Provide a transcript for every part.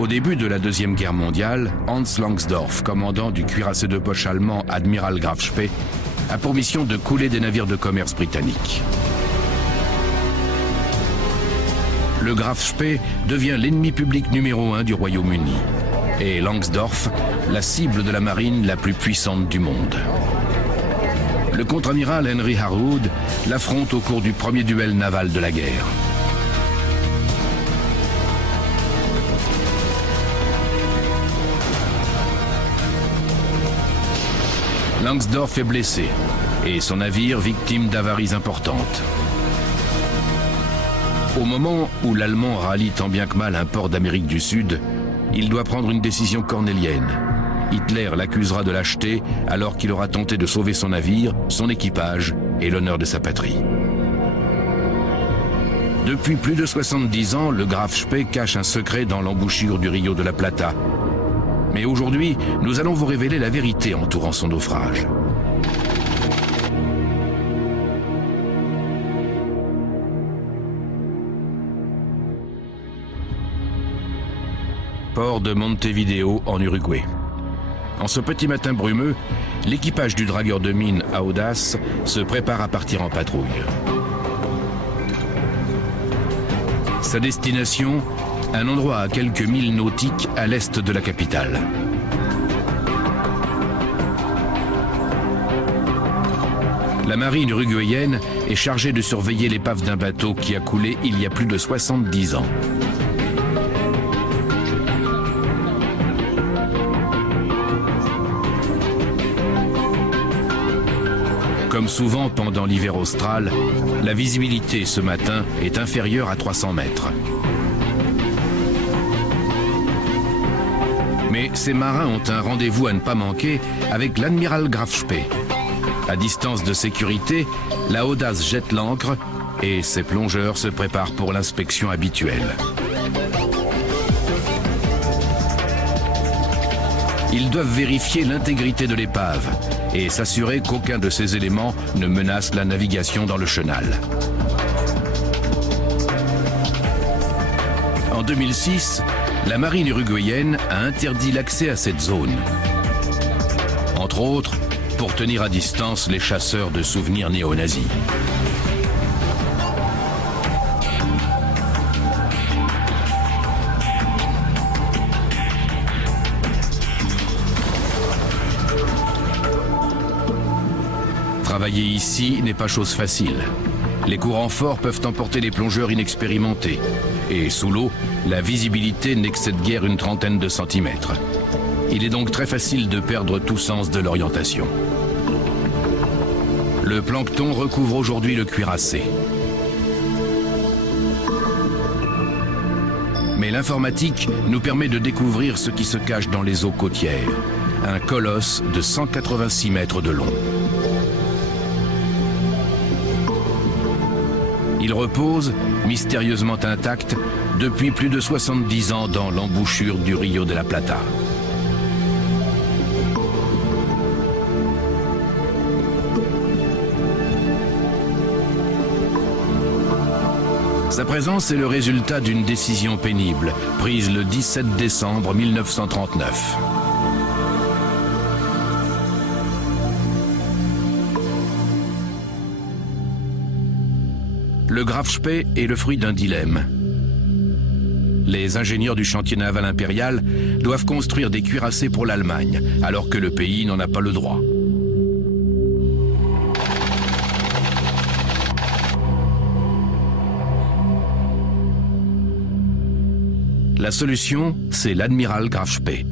Au début de la Deuxième Guerre mondiale, Hans Langsdorff, commandant du cuirassé de poche allemand Admiral Graf Spee, a pour mission de couler des navires de commerce britanniques. Le Graf Spee devient l'ennemi public numéro 1 du Royaume-Uni et Langsdorff, la cible de la marine la plus puissante du monde. Le contre-amiral Henry Harwood l'affronte au cours du premier duel naval de la guerre. Langsdorff est blessé et son navire victime d'avaries importantes. Au moment où l'Allemand rallie tant bien que mal un port d'Amérique du Sud, il doit prendre une décision cornélienne. Hitler l'accusera de lâcheté alors qu'il aura tenté de sauver son navire, son équipage et l'honneur de sa patrie. Depuis plus de 70 ans, le Graf Spee cache un secret dans l'embouchure du Rio de la Plata. Mais aujourd'hui, nous allons vous révéler la vérité entourant son naufrage. Port de Montevideo en Uruguay. En ce petit matin brumeux, l'équipage du dragueur de mine Audace se prépare à partir en patrouille. Sa destination, un endroit à quelques milles nautiques à l'est de la capitale. La marine uruguayenne est chargée de surveiller l'épave d'un bateau qui a coulé il y a plus de 70 ans. Comme souvent pendant l'hiver austral, la visibilité ce matin est inférieure à 300 mètres. Mais ces marins ont un rendez-vous à ne pas manquer avec l'admiral Graf Spee. À distance de sécurité, la Audace jette l'ancre et ses plongeurs se préparent pour l'inspection habituelle. Ils doivent vérifier l'intégrité de l'épave et s'assurer qu'aucun de ces éléments ne menace la navigation dans le chenal. En 2006, la marine uruguayenne a interdit l'accès à cette zone. Entre autres, pour tenir à distance les chasseurs de souvenirs néo-nazis. Travailler ici n'est pas chose facile. Les courants forts peuvent emporter les plongeurs inexpérimentés. Et sous l'eau, la visibilité n'excède guère une trentaine de centimètres. Il est donc très facile de perdre tout sens de l'orientation. Le plancton recouvre aujourd'hui le cuirassé. Mais l'informatique nous permet de découvrir ce qui se cache dans les eaux côtières. Un colosse de 186 mètres de long. Il repose, mystérieusement intact, depuis plus de 70 ans dans l'embouchure du Rio de la Plata. Sa présence est le résultat d'une décision pénible, prise le 17 décembre 1939. Le Graf Spee est le fruit d'un dilemme. Les ingénieurs du chantier naval impérial doivent construire des cuirassés pour l'Allemagne, alors que le pays n'en a pas le droit. La solution, c'est l'admiral Graf Spee.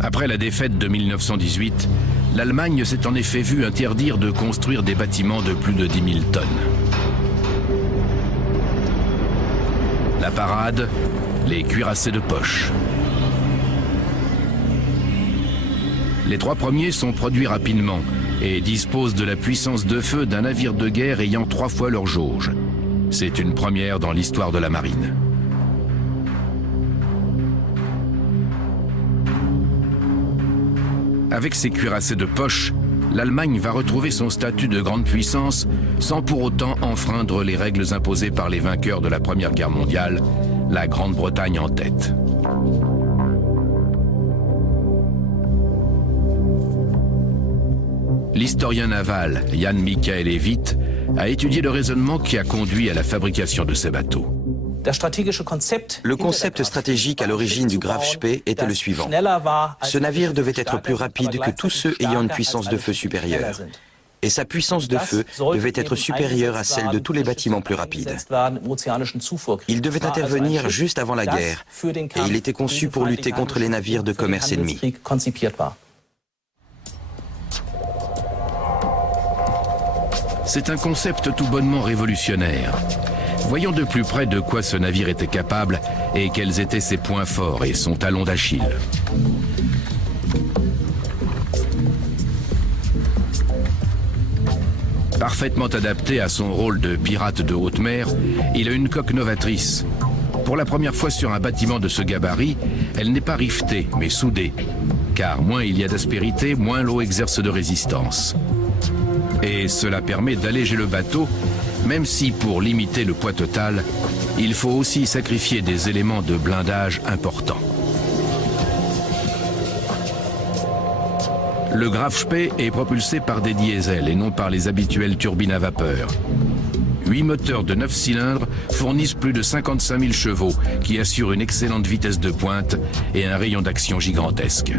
Après la défaite de 1918, l'Allemagne s'est en effet vue interdire de construire des bâtiments de plus de 10 000 tonnes. La parade, les cuirassés de poche. Les trois premiers sont produits rapidement et disposent de la puissance de feu d'un navire de guerre ayant 3 fois leur jauge. C'est une première dans l'histoire de la marine. Avec ces cuirassés de poche, l'Allemagne va retrouver son statut de grande puissance sans pour autant enfreindre les règles imposées par les vainqueurs de la Première Guerre mondiale, la Grande-Bretagne en tête. L'historien naval Jan Michael Ewitt a étudié le raisonnement qui a conduit à la fabrication de ces bateaux. Le concept stratégique à l'origine du Graf Spee était le suivant. Ce navire devait être plus rapide que tous ceux ayant une puissance de feu supérieure. Et sa puissance de feu devait être supérieure à celle de tous les bâtiments plus rapides. Il devait intervenir juste avant la guerre, et il était conçu pour lutter contre les navires de commerce ennemis. C'est un concept tout bonnement révolutionnaire. Voyons de plus près de quoi ce navire était capable et quels étaient ses points forts et son talon d'Achille. Parfaitement adapté à son rôle de pirate de haute mer, il a une coque novatrice. Pour la première fois sur un bâtiment de ce gabarit, elle n'est pas rivetée, mais soudée. Car moins il y a d'aspérité, moins l'eau exerce de résistance. Et cela permet d'alléger le bateau, même si pour limiter le poids total, il faut aussi sacrifier des éléments de blindage importants. Le Graf Spee est propulsé par des diesels et non par les habituelles turbines à vapeur. 8 moteurs de 9 cylindres fournissent plus de 55 000 chevaux qui assurent une excellente vitesse de pointe et un rayon d'action gigantesque.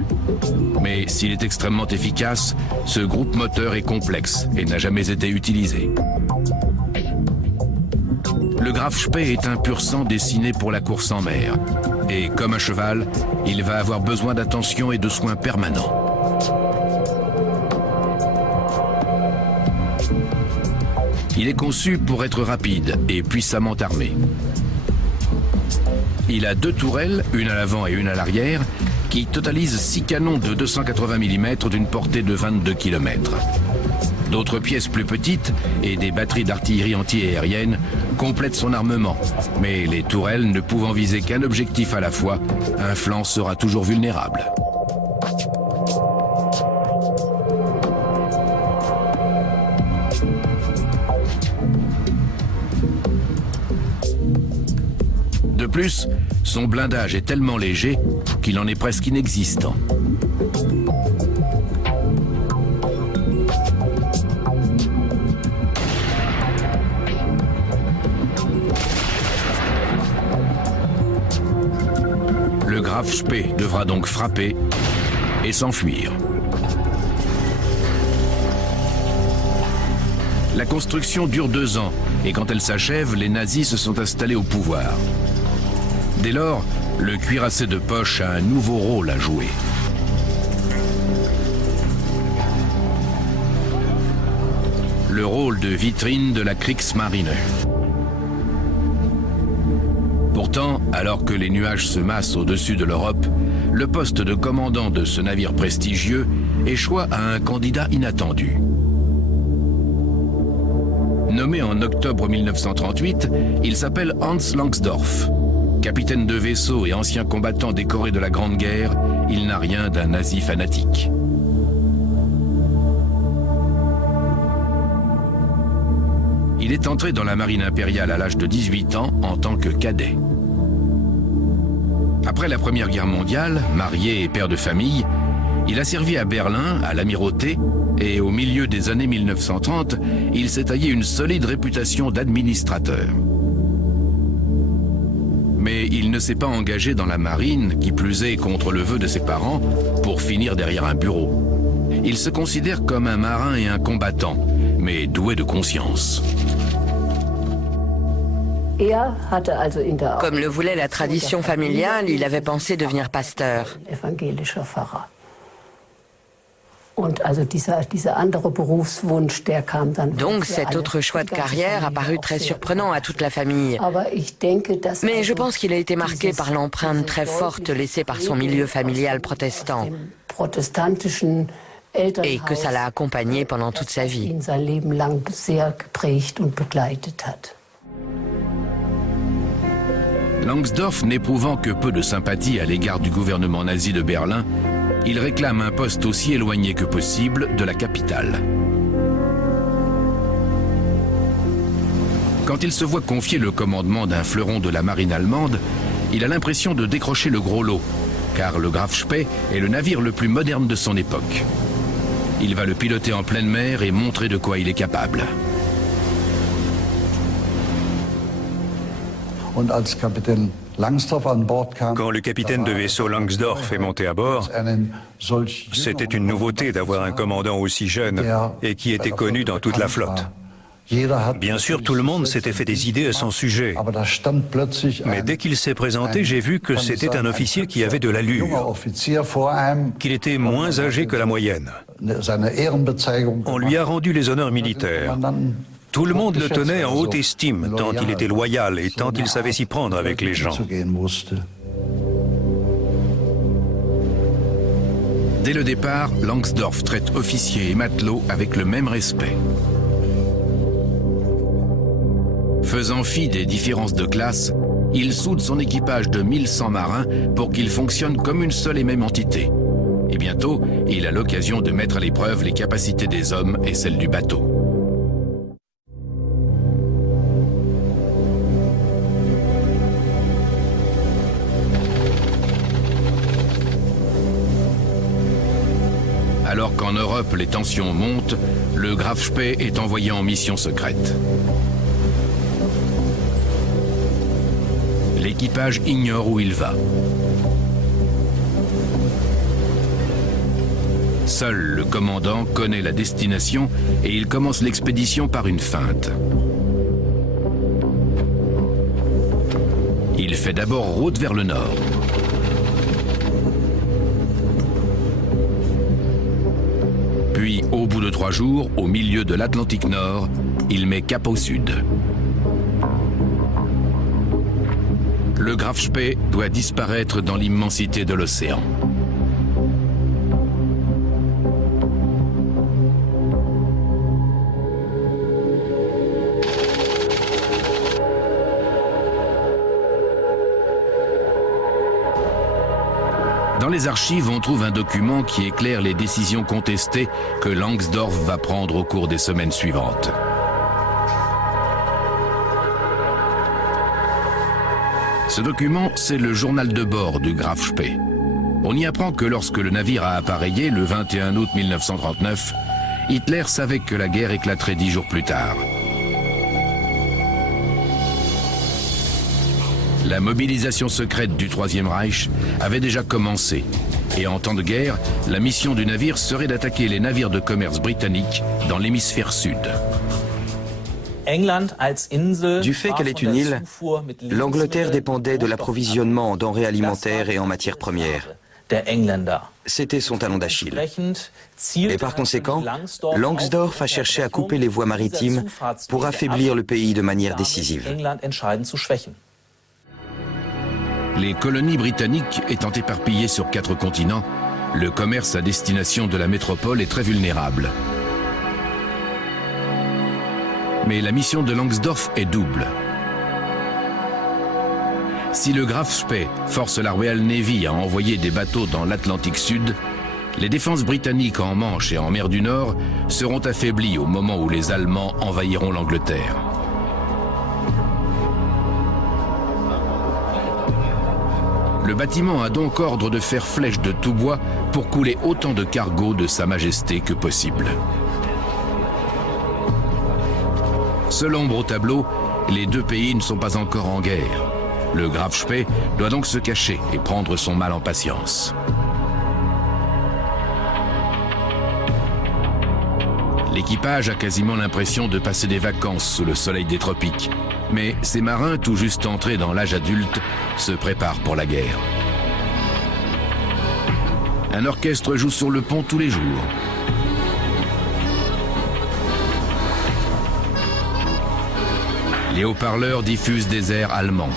Mais s'il est extrêmement efficace, ce groupe moteur est complexe et n'a jamais été utilisé. Le Graf Spee est un pur sang dessiné pour la course en mer. Et comme un cheval, il va avoir besoin d'attention et de soins permanents. Il est conçu pour être rapide et puissamment armé. Il a 2 tourelles, une à l'avant et une à l'arrière, qui totalisent 6 canons de 280 mm d'une portée de 22 km. D'autres pièces plus petites et des batteries d'artillerie anti-aérienne complètent son armement. Mais les tourelles ne pouvant viser qu'un objectif à la fois, un flanc sera toujours vulnérable. De plus, son blindage est tellement léger qu'il en est presque inexistant. Le Graf Spee devra donc frapper et s'enfuir. La construction dure 2 ans et quand elle s'achève, les nazis se sont installés au pouvoir. Dès lors, le cuirassé de poche a un nouveau rôle à jouer. Le rôle de vitrine de la Kriegsmarine. Pourtant, alors que les nuages se massent au-dessus de l'Europe, le poste de commandant de ce navire prestigieux échoua à un candidat inattendu. Nommé en octobre 1938, il s'appelle Hans Langsdorff. Capitaine de vaisseau et ancien combattant décoré de la Grande Guerre, il n'a rien d'un nazi fanatique. Il est entré dans la marine impériale à l'âge de 18 ans en tant que cadet. Après la Première Guerre mondiale, marié et père de famille, il a servi à Berlin, à l'amirauté, et au milieu des années 1930, il s'est taillé une solide réputation d'administrateur. Mais il ne s'est pas engagé dans la marine, qui plus est contre le vœu de ses parents, pour finir derrière un bureau. Il se considère comme un marin et un combattant, mais doué de conscience. Comme le voulait la tradition familiale, il avait pensé devenir pasteur. Donc cet autre choix de carrière a paru très surprenant à toute la famille. Mais je pense qu'il a été marqué par l'empreinte très forte laissée par son milieu familial protestant et que ça l'a accompagné pendant toute sa vie. Langsdorff, n'éprouvant que peu de sympathie à l'égard du gouvernement nazi de Berlin, il réclame un poste aussi éloigné que possible de la capitale. Quand il se voit confier le commandement d'un fleuron de la marine allemande, il a l'impression de décrocher le gros lot, car le Graf Spee est le navire le plus moderne de son époque. Il va le piloter en pleine mer et montrer de quoi il est capable. Quand le capitaine de vaisseau Langsdorff est monté à bord, c'était une nouveauté d'avoir un commandant aussi jeune et qui était connu dans toute la flotte. Bien sûr, tout le monde s'était fait des idées à son sujet. Mais dès qu'il s'est présenté, j'ai vu que c'était un officier qui avait de l'allure, qu'il était moins âgé que la moyenne. On lui a rendu les honneurs militaires. Tout le monde le tenait en haute estime, tant il était loyal et tant il savait s'y prendre avec les gens. Dès le départ, Langsdorff traite officiers et matelots avec le même respect. Faisant fi des différences de classe, il soude son équipage de 1100 marins pour qu'il fonctionne comme une seule et même entité. Et bientôt, il a l'occasion de mettre à l'épreuve les capacités des hommes et celles du bateau. Alors qu'en Europe les tensions montent, le Graf Spee est envoyé en mission secrète. L'équipage ignore où il va. Seul le commandant connaît la destination et il commence l'expédition par une feinte. Il fait d'abord route vers le nord. Puis, au bout de 3 jours, au milieu de l'Atlantique Nord, il met cap au sud. Le Graf Spee doit disparaître dans l'immensité de l'océan. Dans les archives, on trouve un document qui éclaire les décisions contestées que Langsdorff va prendre au cours des semaines suivantes. Ce document, c'est le journal de bord du Graf Spee. On y apprend que lorsque le navire a appareillé le 21 août 1939, Hitler savait que la guerre éclaterait 10 jours plus tard. La mobilisation secrète du Troisième Reich avait déjà commencé. Et en temps de guerre, la mission du navire serait d'attaquer les navires de commerce britanniques dans l'hémisphère sud. Du fait qu'elle est une île, l'Angleterre dépendait de l'approvisionnement en denrées alimentaires et en matières premières. C'était son talon d'Achille. Et par conséquent, Langsdorff a cherché à couper les voies maritimes pour affaiblir le pays de manière décisive. Les colonies britanniques étant éparpillées sur 4 continents, le commerce à destination de la métropole est très vulnérable. Mais la mission de Langsdorff est double. Si le Graf Spee force la Royal Navy à envoyer des bateaux dans l'Atlantique Sud, les défenses britanniques en Manche et en mer du Nord seront affaiblies au moment où les Allemands envahiront l'Angleterre. Le bâtiment a donc ordre de faire flèche de tout bois pour couler autant de cargos de Sa Majesté que possible. Seule ombre au tableau, les 2 pays ne sont pas encore en guerre. Le Graf Spee doit donc se cacher et prendre son mal en patience. L'équipage a quasiment l'impression de passer des vacances sous le soleil des tropiques. Mais ces marins, tout juste entrés dans l'âge adulte, se préparent pour la guerre. Un orchestre joue sur le pont tous les jours. Les haut-parleurs diffusent des airs allemands.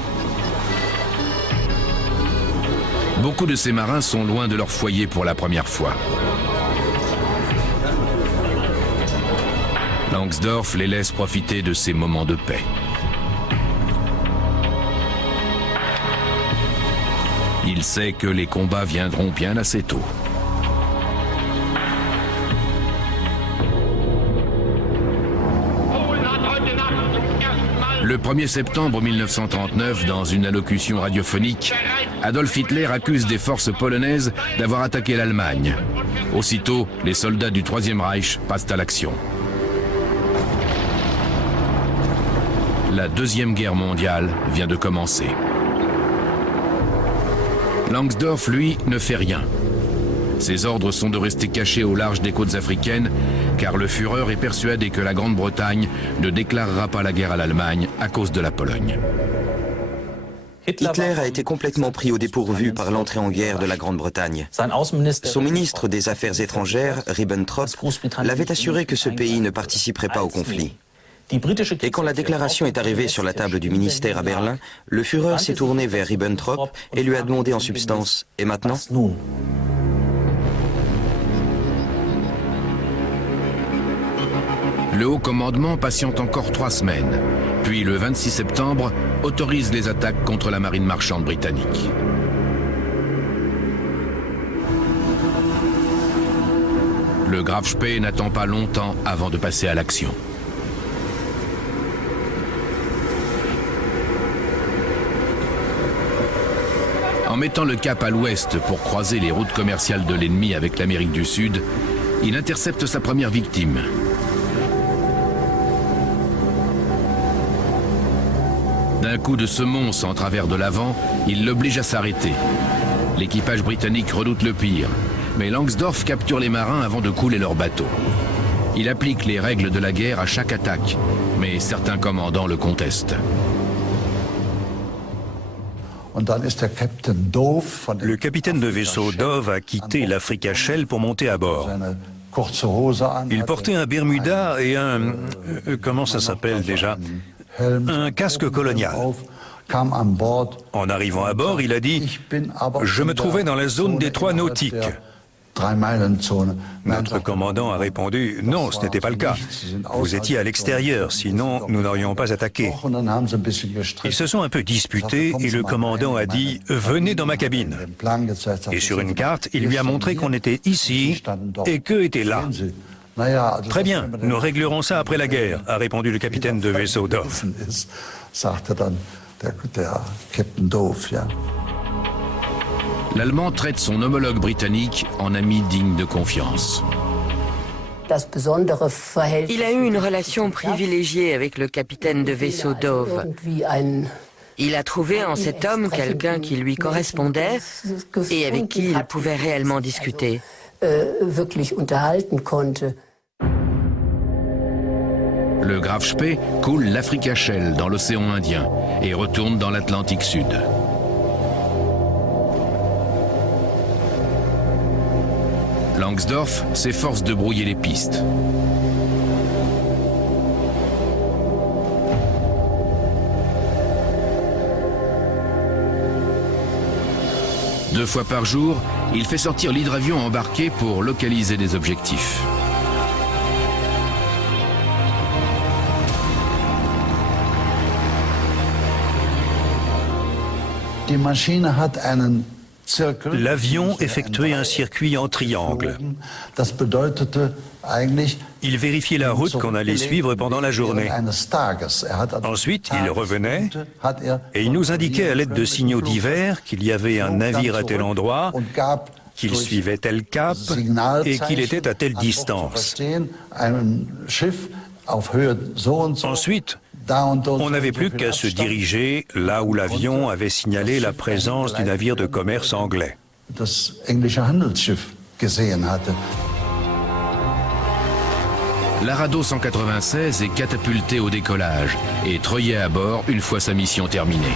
Beaucoup de ces marins sont loin de leur foyer pour la première fois. Langsdorff les laisse profiter de ces moments de paix. Il sait que les combats viendront bien assez tôt. Le 1er septembre 1939, dans une allocution radiophonique, Adolf Hitler accuse des forces polonaises d'avoir attaqué l'Allemagne. Aussitôt, les soldats du Troisième Reich passent à l'action. La Deuxième Guerre mondiale vient de commencer. Langsdorff, lui, ne fait rien. Ses ordres sont de rester cachés au large des côtes africaines, car le Führer est persuadé que la Grande-Bretagne ne déclarera pas la guerre à l'Allemagne à cause de la Pologne. Hitler a été complètement pris au dépourvu par l'entrée en guerre de la Grande-Bretagne. Son ministre des Affaires étrangères, Ribbentrop, l'avait assuré que ce pays ne participerait pas au conflit. Et quand la déclaration est arrivée sur la table du ministère à Berlin, le Führer s'est tourné vers Ribbentrop et lui a demandé en substance « Et maintenant ?» Le haut commandement patiente encore 3 semaines, puis le 26 septembre autorise les attaques contre la marine marchande britannique. Le Graf Spee n'attend pas longtemps avant de passer à l'action. En mettant le cap à l'ouest pour croiser les routes commerciales de l'ennemi avec l'Amérique du Sud, il intercepte sa première victime. D'un coup de semonce en travers de l'avant, il l'oblige à s'arrêter. L'équipage britannique redoute le pire, mais Langsdorff capture les marins avant de couler leur bateau. Il applique les règles de la guerre à chaque attaque, mais certains commandants le contestent. Le capitaine de vaisseau Dove a quitté l'Africa Shell pour monter à bord. Il portait un Bermuda et un... comment ça s'appelle déjà? Un casque colonial. En arrivant à bord, il a dit « Je me trouvais dans la zone détroit nautique ». Notre commandant a répondu « Non, ce n'était pas le cas. Vous étiez à l'extérieur, sinon nous n'aurions pas attaqué. » Ils se sont un peu disputés et le commandant a dit « Venez dans ma cabine ». Et sur une carte, il lui a montré qu'on était ici et qu'eux étaient là. « Très bien, nous réglerons ça après la guerre », a répondu le capitaine de vaisseau Dove. L'Allemand traite son homologue britannique en ami digne de confiance. Il a eu une relation privilégiée avec le capitaine de vaisseau Dove. Il a trouvé en cet homme quelqu'un qui lui correspondait et avec qui il pouvait réellement discuter. Le Graf Spee coule l'Africa Shell dans l'océan Indien et retourne dans l'Atlantique Sud. Langsdorff s'efforce de brouiller les pistes. Deux fois par jour, il fait sortir l'hydravion embarqué pour localiser des objectifs. L'avion effectuait un circuit en triangle. Il vérifiait la route qu'on allait suivre pendant la journée. Ensuite, il revenait et il nous indiquait à l'aide de signaux divers qu'il y avait un navire à tel endroit, qu'il suivait tel cap et qu'il était à telle distance. Ensuite, on n'avait plus qu'à se diriger là où l'avion avait signalé la présence du navire de commerce anglais. L'Arado 196 est catapulté au décollage et treuillé à bord une fois sa mission terminée.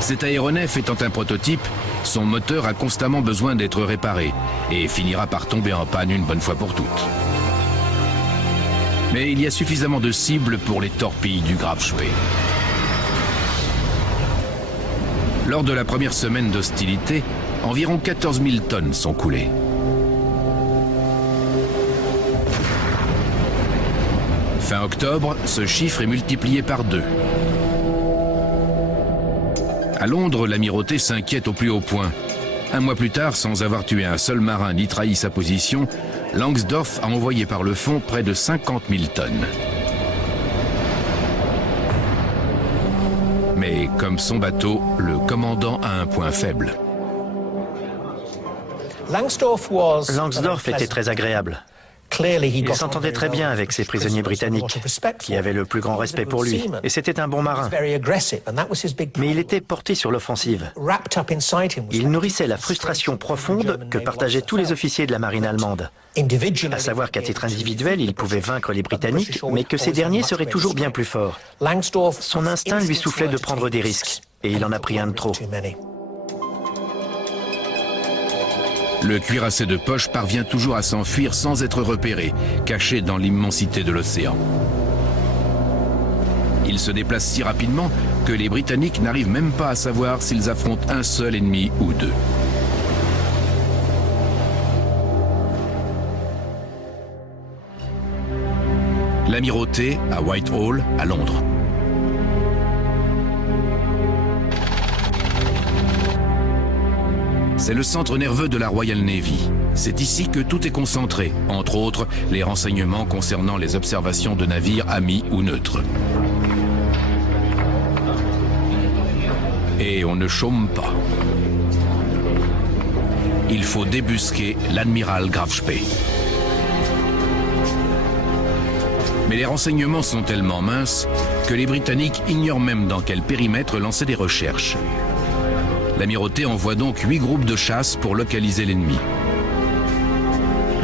Cet aéronef étant un prototype, son moteur a constamment besoin d'être réparé et finira par tomber en panne une bonne fois pour toutes. Mais il y a suffisamment de cibles pour les torpilles du Graf Spee. Lors de la première semaine d'hostilité, environ 14 000 tonnes sont coulées. Fin octobre, ce chiffre est multiplié par 2. À Londres, l'amirauté s'inquiète au plus haut point. Un mois plus tard, sans avoir tué un seul marin ni trahi sa position, Langsdorff a envoyé par le fond près de 50 000 tonnes. Mais comme son bateau, le commandant a un point faible. Langsdorff était très agriable. Il s'entendait très bien avec ses prisonniers britanniques, qui avaient le plus grand respect pour lui, et c'était un bon marin. Mais il était porté sur l'offensive. Il nourrissait la frustration profonde que partageaient tous les officiers de la marine allemande. À savoir qu'à titre individuel, il pouvait vaincre les Britanniques, mais que ces derniers seraient toujours bien plus forts. Son instinct lui soufflait de prendre des risques, et il en a pris un de trop. Le cuirassé de poche parvient toujours à s'enfuir sans être repéré, caché dans l'immensité de l'océan. Il se déplace si rapidement que les Britanniques n'arrivent même pas à savoir s'ils affrontent un seul ennemi ou deux. L'Amirauté à Whitehall, à Londres. C'est le centre nerveux de la Royal Navy. C'est ici que tout est concentré, entre autres les renseignements concernant les observations de navires amis ou neutres. Et on ne chôme pas. Il faut débusquer l'amiral Graf Spee. Mais les renseignements sont tellement minces que les Britanniques ignorent même dans quel périmètre lancer des recherches. L'Amirauté envoie donc 8 groupes de chasse pour localiser l'ennemi.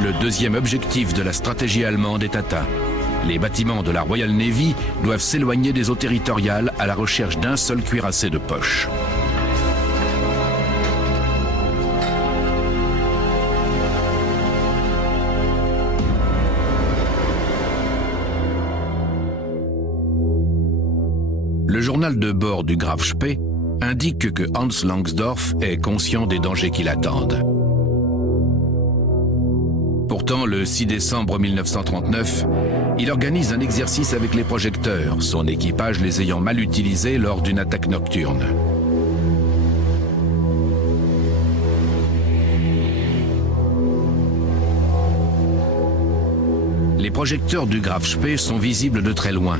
Le deuxième objectif de la stratégie allemande est atteint. Les bâtiments de la Royal Navy doivent s'éloigner des eaux territoriales à la recherche d'un seul cuirassé de poche. Le journal de bord du Graf Spee indique que Hans Langsdorff est conscient des dangers qui l'attendent. Pourtant, le 6 décembre 1939, il organise un exercice avec les projecteurs, son équipage les ayant mal utilisés lors d'une attaque nocturne. Les projecteurs du Graf Spee sont visibles de très loin.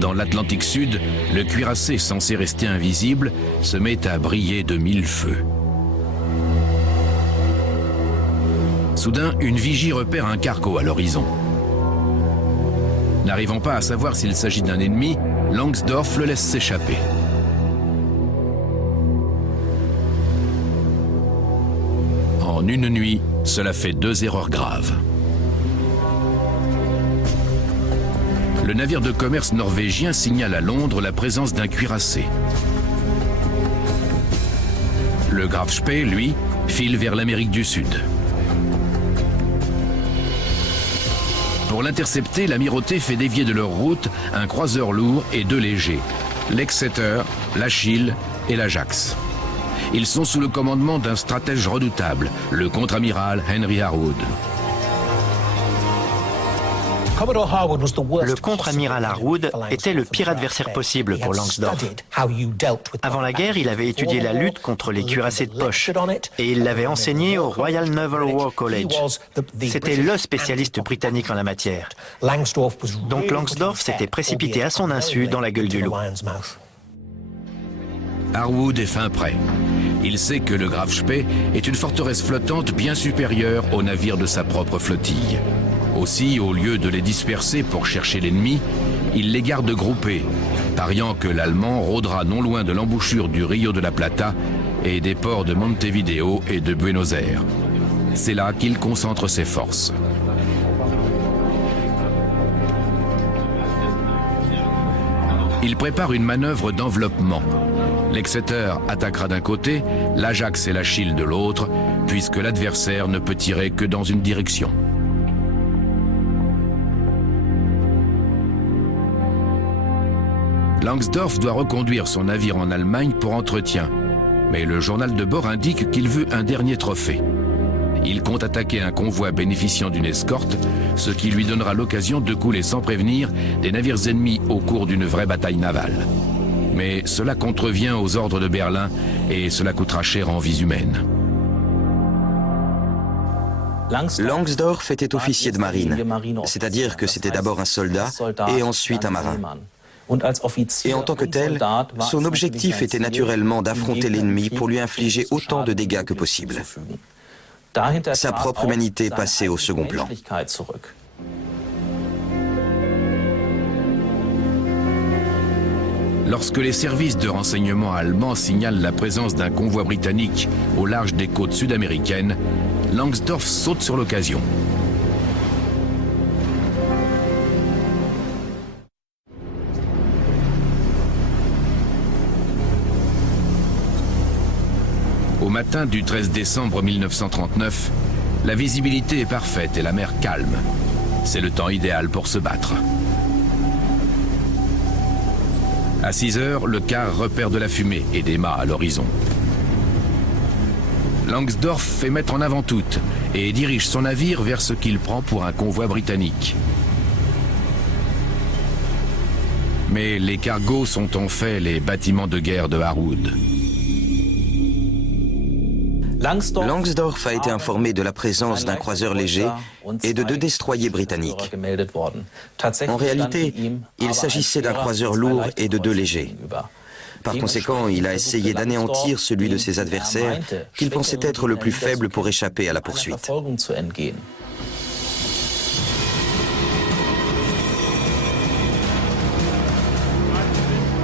Dans l'Atlantique Sud, le cuirassé censé rester invisible se met à briller de 1000 feux. Soudain, une vigie repère un cargo à l'horizon. N'arrivant pas à savoir s'il s'agit d'un ennemi, Langsdorff le laisse s'échapper. En une nuit, cela fait 2 erreurs graves. Le navire de commerce norvégien signale à Londres la présence d'un cuirassé. Le Graf Spee, lui, file vers l'Amérique du Sud. Pour l'intercepter, l'Amirauté fait dévier de leur route un croiseur lourd et 2 légers, l'Exeter, l'Achille et l'Ajax. Ils sont sous le commandement d'un stratège redoutable, le contre-amiral Henry Harwood. Le contre-amiral Harwood était le pire adversaire possible pour Langsdorff. Avant la guerre, il avait étudié la lutte contre les cuirassés de poche et il l'avait enseigné au Royal Naval War College. C'était le spécialiste britannique en la matière. Donc Langsdorff s'était précipité à son insu dans la gueule du loup. Harwood est fin prêt. Il sait que le Graf Spee est une forteresse flottante bien supérieure aux navires de sa propre flottille. Aussi, au lieu de les disperser pour chercher l'ennemi, il les garde groupés, pariant que l'Allemand rôdera non loin de l'embouchure du Rio de la Plata et des ports de Montevideo et de Buenos Aires. C'est là qu'il concentre ses forces. Il prépare une manœuvre d'enveloppement. L'Exeter attaquera d'un côté, l'Ajax et l'Achille de l'autre, puisque l'adversaire ne peut tirer que dans une direction. Langsdorff doit reconduire son navire en Allemagne pour entretien, mais le journal de bord indique qu'il veut un dernier trophée. Il compte attaquer un convoi bénéficiant d'une escorte, ce qui lui donnera l'occasion de couler sans prévenir des navires ennemis au cours d'une vraie bataille navale. Mais cela contrevient aux ordres de Berlin et cela coûtera cher en vies humaines. Langsdorff était officier de marine, c'est-à-dire que c'était d'abord un soldat et ensuite un marin. Et en tant que tel, son objectif était naturellement d'affronter l'ennemi pour lui infliger autant de dégâts que possible. Sa propre humanité passait au second plan. Lorsque les services de renseignement allemands signalent la présence d'un convoi britannique au large des côtes sud-américaines, Langsdorff saute sur l'occasion. Au matin du 13 décembre 1939, la visibilité est parfaite et la mer calme. C'est le temps idéal pour se battre. À 6 heures, le quart repère de la fumée et des mâts à l'horizon. Langsdorff fait mettre en avant toute et dirige son navire vers ce qu'il prend pour un convoi britannique. Mais les cargos sont en fait les bâtiments de guerre de Harwood. Langsdorff a été informé de la présence d'un croiseur léger et de 2 destroyers britanniques. En réalité, il s'agissait d'un croiseur lourd et de 2 légers. Par conséquent, il a essayé d'anéantir celui de ses adversaires qu'il pensait être le plus faible pour échapper à la poursuite.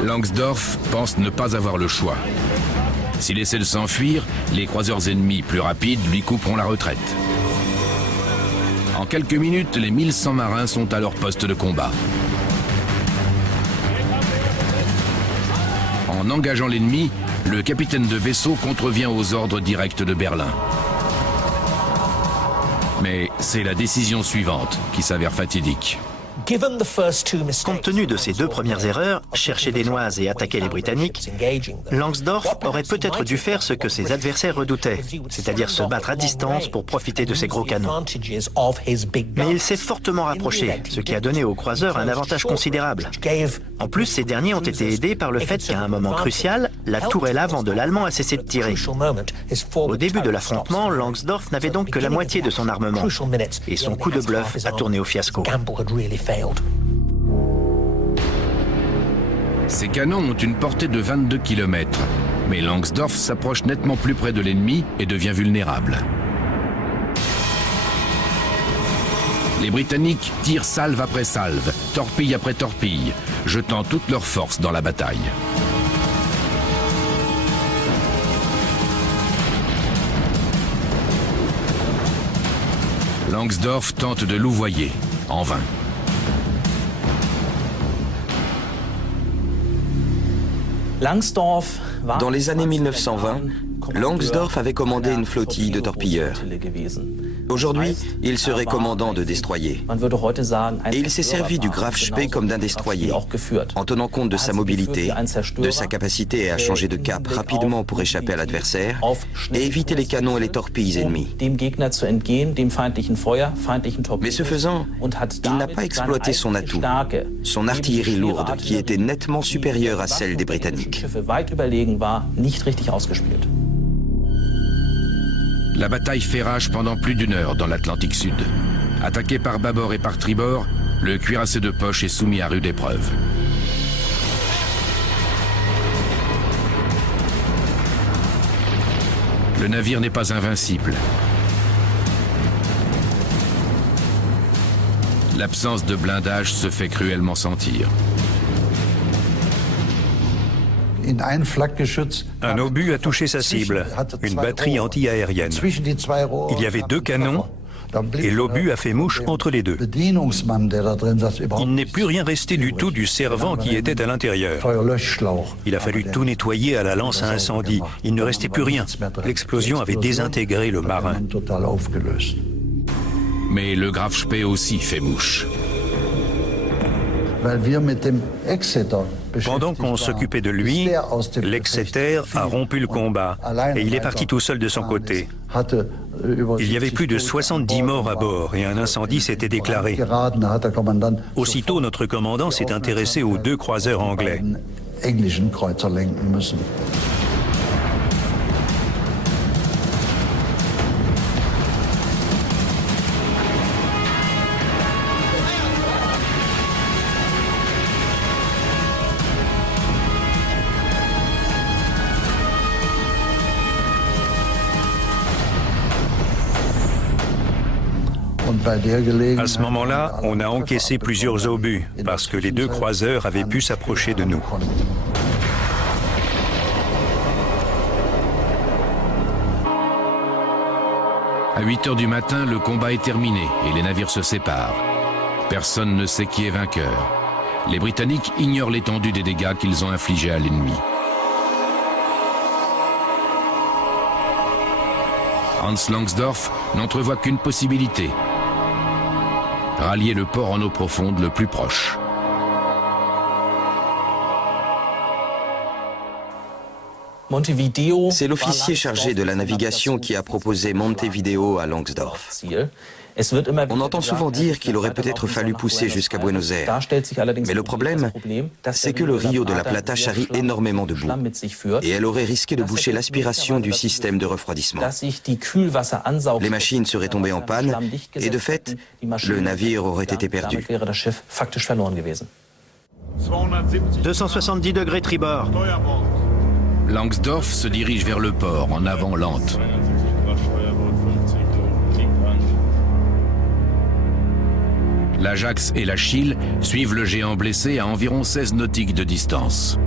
Langsdorff pense ne pas avoir le choix. S'il essaie de s'enfuir, les croiseurs ennemis plus rapides lui couperont la retraite. En quelques minutes, les 1100 marins sont à leur poste de combat. En engageant l'ennemi, le capitaine de vaisseau contrevient aux ordres directs de Berlin. Mais c'est la décision suivante qui s'avère fatidique. Compte tenu de ces 2 premières erreurs, chercher des noises et attaquer les Britanniques, Langsdorff aurait peut-être dû faire ce que ses adversaires redoutaient, c'est-à-dire se battre à distance pour profiter de ses gros canons. Mais il s'est fortement rapproché, ce qui a donné aux croiseurs un avantage considérable. En plus, ces derniers ont été aidés par le fait qu'à un moment crucial, la tourelle avant de l'Allemand a cessé de tirer. Au début de l'affrontement, Langsdorff n'avait donc que la moitié de son armement, et son coup de bluff a tourné au fiasco. Ces canons ont une portée de 22 km, mais Langsdorff s'approche nettement plus près de l'ennemi et devient vulnérable. Les Britanniques tirent salve après salve, torpille après torpille, jetant toute leur force dans la bataille. Langsdorff tente de louvoyer, en vain. Dans les années 1920, Langsdorff avait commandé une flottille de torpilleurs. Aujourd'hui, il serait commandant de destroyers. Et il s'est servi du Graf Spee comme d'un destroyer, en tenant compte de sa mobilité, de sa capacité à changer de cap rapidement pour échapper à l'adversaire et éviter les canons et les torpilles ennemies. Mais ce faisant, il n'a pas exploité son atout, son artillerie lourde qui était nettement supérieure à celle des Britanniques. La bataille fait rage pendant plus d'1 heure dans l'Atlantique Sud. Attaqué par bâbord et par tribord, le cuirassé de poche est soumis à rude épreuve. Le navire n'est pas invincible. L'absence de blindage se fait cruellement sentir. Un obus a touché sa cible, une batterie anti-aérienne. Il y avait 2 canons et l'obus a fait mouche entre les 2. Il n'est plus rien resté du tout du servant qui était à l'intérieur. Il a fallu tout nettoyer à la lance à incendie. Il ne restait plus rien. L'explosion avait désintégré le marin. Mais le Graf Spee aussi fait mouche. Pendant qu'on s'occupait de lui, l'Exeter a rompu le combat et il est parti tout seul de son côté. Il y avait plus de 70 morts à bord et un incendie s'était déclaré. Aussitôt, notre commandant s'est intéressé aux 2 croiseurs anglais. À ce moment-là, on a encaissé plusieurs obus parce que les deux croiseurs avaient pu s'approcher de nous. À 8 heures du matin, le combat est terminé et les navires se séparent. Personne ne sait qui est vainqueur. Les Britanniques ignorent l'étendue des dégâts qu'ils ont infligés à l'ennemi. Hans Langsdorff n'entrevoit qu'une possibilité: rallier le port en eau profonde le plus proche. C'est l'officier chargé de la navigation qui a proposé Montevideo à Langsdorff. On entend souvent dire qu'il aurait peut-être fallu pousser jusqu'à Buenos Aires. Mais le problème, c'est que le Rio de la Plata charrie énormément de boue et elle aurait risqué de boucher l'aspiration du système de refroidissement. Les machines seraient tombées en panne et de fait, le navire aurait été perdu. 270 degrés tribord. Langsdorff se dirige vers le port, en avant lente. L'Ajax et l'Achille suivent le géant blessé à environ 16 nautiques de distance.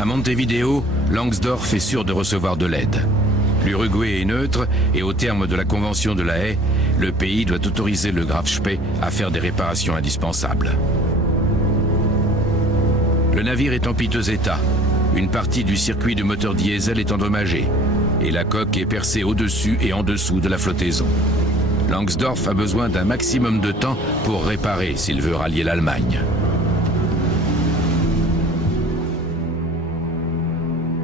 À Montevideo, Langsdorff est sûr de recevoir de l'aide. L'Uruguay est neutre et au terme de la convention de La Haye, le pays doit autoriser le Graf Spee à faire des réparations indispensables. Le navire est en piteux état. Une partie du circuit de moteur diesel est endommagée et la coque est percée au-dessus et en dessous de la flottaison. Langsdorff a besoin d'un maximum de temps pour réparer s'il veut rallier l'Allemagne.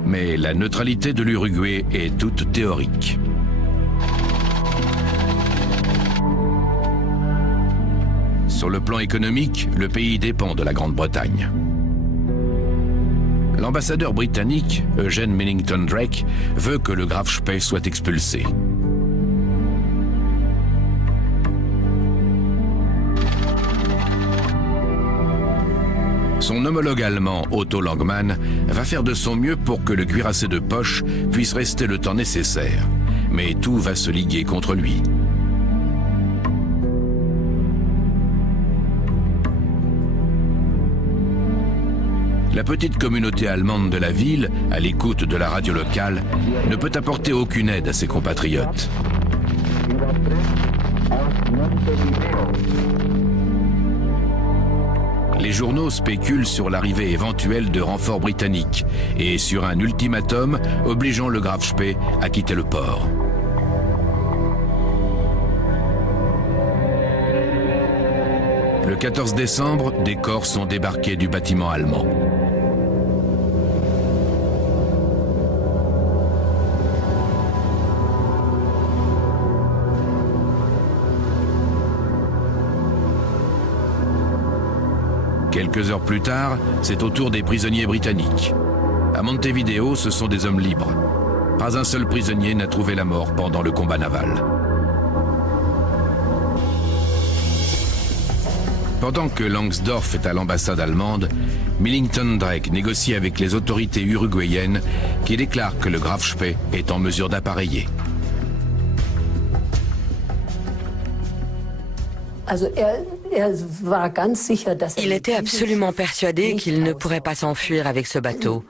Mais la neutralité de l'Uruguay est toute théorique. Sur le plan économique, le pays dépend de la Grande-Bretagne. L'ambassadeur britannique, Eugene Millington Drake, veut que le Graf Spee soit expulsé. Son homologue allemand, Otto Langmann, va faire de son mieux pour que le cuirassé de poche puisse rester le temps nécessaire. Mais tout va se liguer contre lui. La petite communauté allemande de la ville, à l'écoute de la radio locale, ne peut apporter aucune aide à ses compatriotes. Les journaux spéculent sur l'arrivée éventuelle de renforts britanniques et sur un ultimatum obligeant le Graf Spee à quitter le port. Le 14 décembre, des corps sont débarqués du bâtiment allemand. Quelques heures plus tard, c'est au tour des prisonniers britanniques. À Montevideo, ce sont des hommes libres. Pas un seul prisonnier n'a trouvé la mort pendant le combat naval. Pendant que Langsdorff est à l'ambassade allemande, Millington Drake négocie avec les autorités uruguayennes qui déclarent que le Graf Spee est en mesure d'appareiller. Il était absolument persuadé qu'il ne pourrait pas s'enfuir avec ce bateau.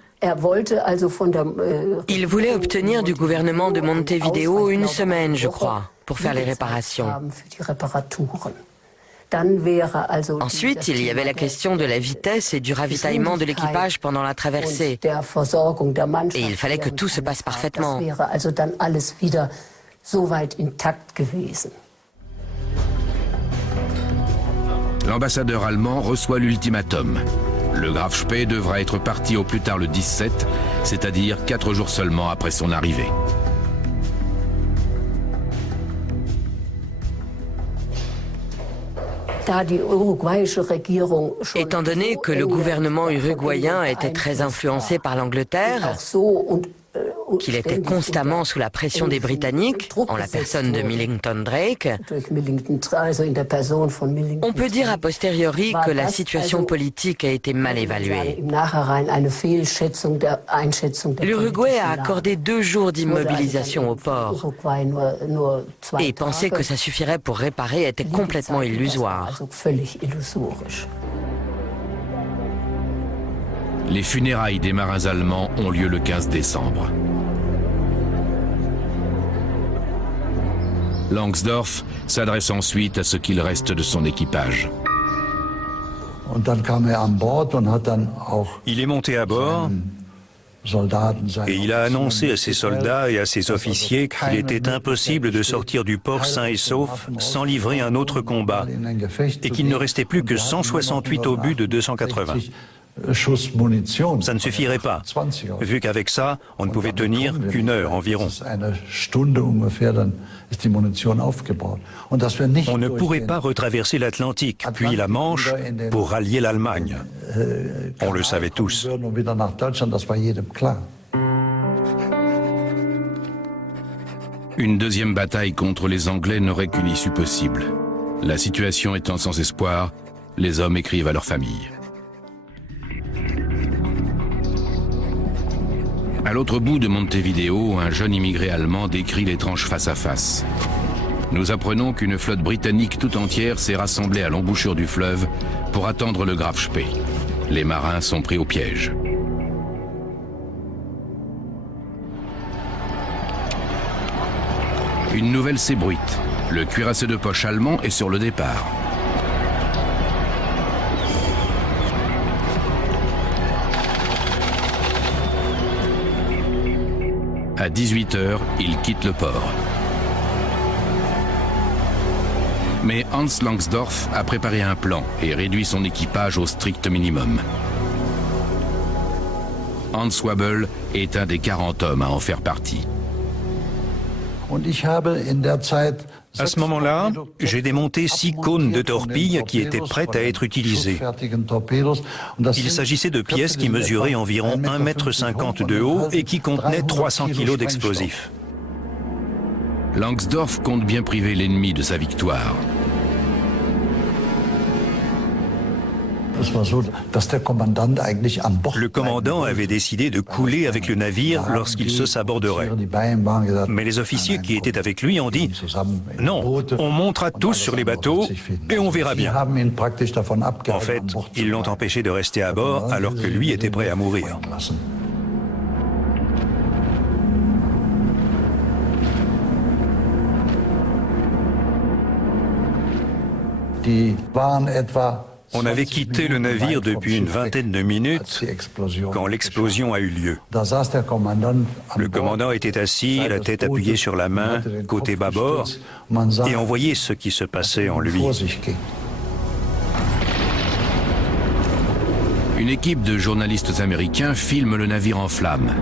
Il voulait obtenir du gouvernement de Montevideo une semaine, je crois, pour faire les réparations. Ensuite, il y avait la question de la vitesse et du ravitaillement de l'équipage pendant la traversée. Et il fallait que tout se passe parfaitement. L'ambassadeur allemand reçoit l'ultimatum. Le Graf Spee devra être parti au plus tard le 17, c'est-à-dire 4 jours seulement après son arrivée. Étant donné que le gouvernement uruguayen était très influencé par l'Angleterre, qu'il était constamment sous la pression des Britanniques, en la personne de Millington Drake, on peut dire a posteriori que la situation politique a été mal évaluée. L'Uruguay a accordé 2 jours d'immobilisation au port et penser que ça suffirait pour réparer était complètement illusoire. Les funérailles des marins allemands ont lieu le 15 décembre. Langsdorff s'adresse ensuite à ce qu'il reste de son équipage. Il est monté à bord et il a annoncé à ses soldats et à ses officiers qu'il était impossible de sortir du port sain et sauf sans livrer un autre combat et qu'il ne restait plus que 168 obus de 280. Ça ne suffirait pas, vu qu'avec ça, on ne pouvait tenir qu'1 heure environ. On ne pourrait pas retraverser l'Atlantique, puis la Manche, pour rallier l'Allemagne. On le savait tous. Une deuxième bataille contre les Anglais n'aurait qu'une issue possible. La situation étant sans espoir, les hommes écrivent à leur famille. À l'autre bout de Montevideo, un jeune immigré allemand décrit l'étrange face-à-face. Nous apprenons qu'une flotte britannique tout entière s'est rassemblée à l'embouchure du fleuve pour attendre le Graf Spee. Les marins sont pris au piège. Une nouvelle s'ébruite. Le cuirassé de poche allemand est sur le départ. À 18h, il quitte le port. Mais Hans Langsdorff a préparé un plan et réduit son équipage au strict minimum. Hans Wabel est un des 40 hommes à en faire partie. À ce moment-là, j'ai démonté 6 cônes de torpilles qui étaient prêtes à être utilisées. Il s'agissait de pièces qui mesuraient environ 1,50 m de haut et qui contenaient 300 kg d'explosifs. Langsdorff compte bien priver l'ennemi de sa victoire. Le commandant avait décidé de couler avec le navire lorsqu'il se saborderait. Mais les officiers qui étaient avec lui ont dit « Non, on montera tous sur les bateaux et on verra bien ». En fait, ils l'ont empêché de rester à bord alors que lui était prêt à mourir. On avait quitté le navire depuis une vingtaine de minutes quand l'explosion a eu lieu. Le commandant était assis, la tête appuyée sur la main, côté bâbord, et on voyait ce qui se passait en lui. Une équipe de journalistes américains filme le navire en flammes.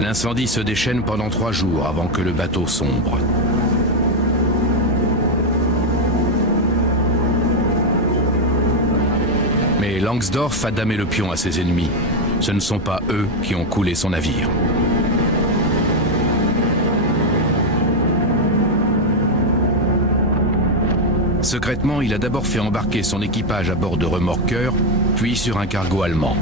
L'incendie se déchaîne pendant 3 jours avant que le bateau sombre. Mais Langsdorff a damé le pion à ses ennemis. Ce ne sont pas eux qui ont coulé son navire. Secrètement, il a d'abord fait embarquer son équipage à bord de remorqueurs, puis sur un cargo allemand.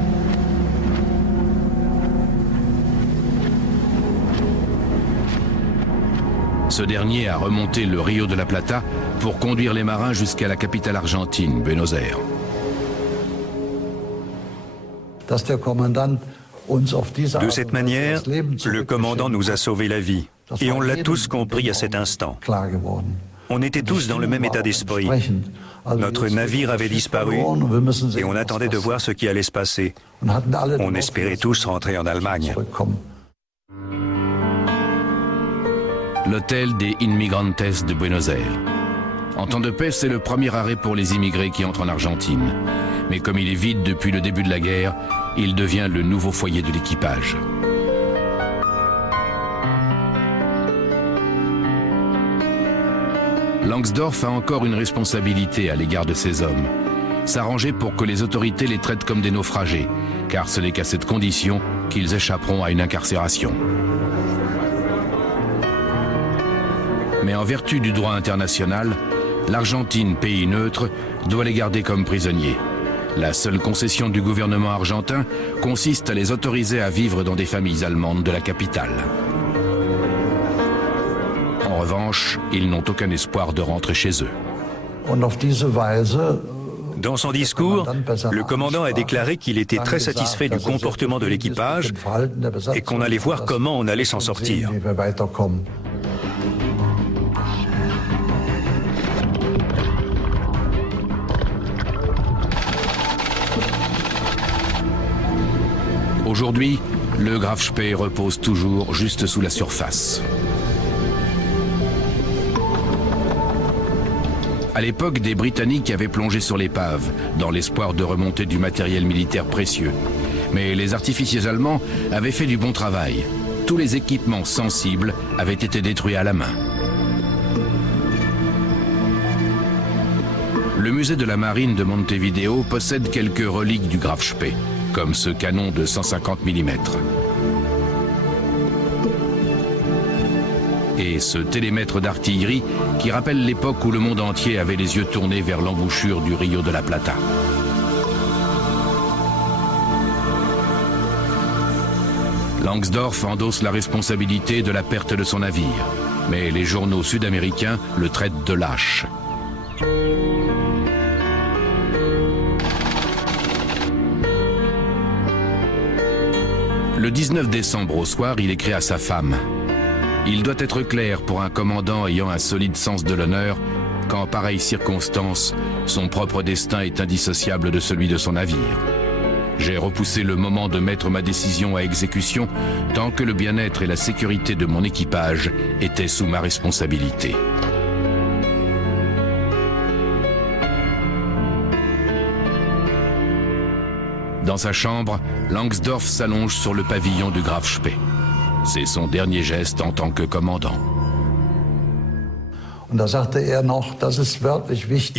Ce dernier a remonté le Rio de la Plata pour conduire les marins jusqu'à la capitale argentine, Buenos Aires. De cette manière, le commandant nous a sauvé la vie. Et on l'a tous compris à cet instant. On était tous dans le même état d'esprit. Notre navire avait disparu et on attendait de voir ce qui allait se passer. On espérait tous rentrer en Allemagne. L'hôtel des Inmigrantes de Buenos Aires. En temps de paix, c'est le premier arrêt pour les immigrés qui entrent en Argentine. Mais comme il est vide depuis le début de la guerre, il devient le nouveau foyer de l'équipage. Langsdorff a encore une responsabilité à l'égard de ces hommes. S'arranger pour que les autorités les traitent comme des naufragés, car ce n'est qu'à cette condition qu'ils échapperont à une incarcération. Mais en vertu du droit international, l'Argentine, pays neutre, doit les garder comme prisonniers. La seule concession du gouvernement argentin consiste à les autoriser à vivre dans des familles allemandes de la capitale. En revanche, ils n'ont aucun espoir de rentrer chez eux. Dans son discours, le commandant a déclaré qu'il était très satisfait du comportement de l'équipage et qu'on allait voir comment on allait s'en sortir. Aujourd'hui, le Graf Spee repose toujours juste sous la surface. À l'époque, des Britanniques avaient plongé sur l'épave, dans l'espoir de remonter du matériel militaire précieux. Mais les artificiers allemands avaient fait du bon travail. Tous les équipements sensibles avaient été détruits à la main. Le musée de la marine de Montevideo possède quelques reliques du Graf Spee, comme ce canon de 150 mm. Et ce télémètre d'artillerie qui rappelle l'époque où le monde entier avait les yeux tournés vers l'embouchure du Rio de la Plata. Langsdorff endosse la responsabilité de la perte de son navire, mais les journaux sud-américains le traitent de lâche. Le 19 décembre au soir, il écrit à sa femme. Il doit être clair pour un commandant ayant un solide sens de l'honneur qu'en pareille circonstance, son propre destin est indissociable de celui de son navire. J'ai repoussé le moment de mettre ma décision à exécution tant que le bien-être et la sécurité de mon équipage étaient sous ma responsabilité. Dans sa chambre, Langsdorff s'allonge sur le pavillon du Graf Spee. C'est son dernier geste en tant que commandant. Il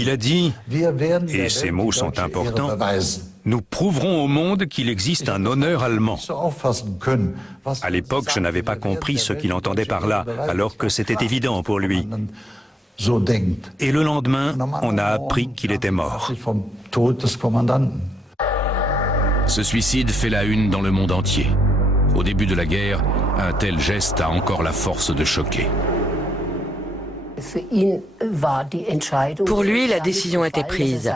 a dit, et ces mots sont importants, « Nous prouverons au monde qu'il existe un honneur allemand ». À l'époque, je n'avais pas compris ce qu'il entendait par là, alors que c'était évident pour lui. Et le lendemain, on a appris qu'il était mort. Ce suicide fait la une dans le monde entier. Au début de la guerre, un tel geste a encore la force de choquer. Pour lui, la décision était prise.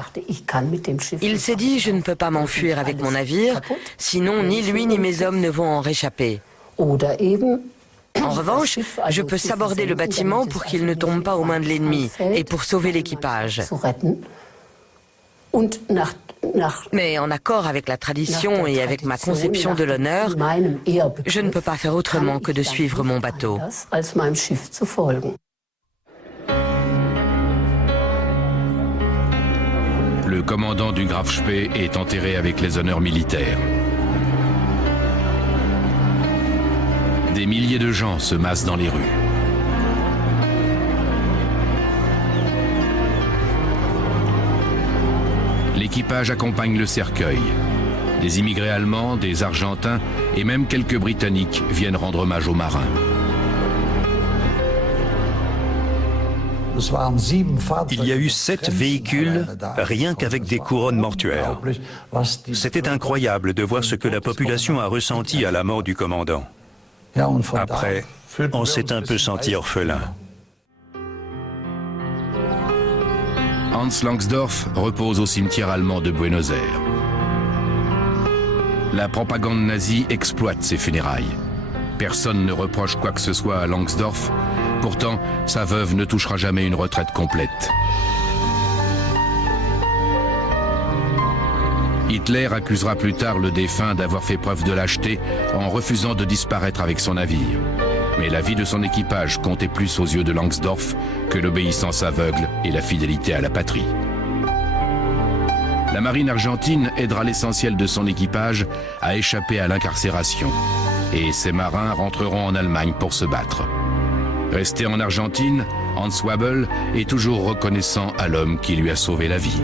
Il s'est dit « Je ne peux pas m'enfuir avec mon navire, sinon ni lui ni mes hommes ne vont en réchapper. En revanche, je peux saborder le bâtiment pour qu'il ne tombe pas aux mains de l'ennemi et pour sauver l'équipage. » Mais en accord avec la tradition et avec ma conception de l'honneur, je ne peux pas faire autrement que de suivre mon bateau. Le commandant du Graf Spee est enterré avec les honneurs militaires. Des milliers de gens se massent dans les rues. L'équipage accompagne le cercueil. Des immigrés allemands, des Argentins et même quelques Britanniques viennent rendre hommage aux marins. Il y a eu 7 véhicules, rien qu'avec des couronnes mortuaires. C'était incroyable de voir ce que la population a ressenti à la mort du commandant. Après, on s'est un peu senti orphelin. Hans Langsdorff repose au cimetière allemand de Buenos Aires. La propagande nazie exploite ses funérailles. Personne ne reproche quoi que ce soit à Langsdorff. Pourtant, sa veuve ne touchera jamais une retraite complète. Hitler accusera plus tard le défunt d'avoir fait preuve de lâcheté en refusant de disparaître avec son navire. Mais la vie de son équipage comptait plus aux yeux de Langsdorff que l'obéissance aveugle et la fidélité à la patrie. La marine argentine aidera l'essentiel de son équipage à échapper à l'incarcération. Et ses marins rentreront en Allemagne pour se battre. Resté en Argentine, Hans Wabel est toujours reconnaissant à l'homme qui lui a sauvé la vie.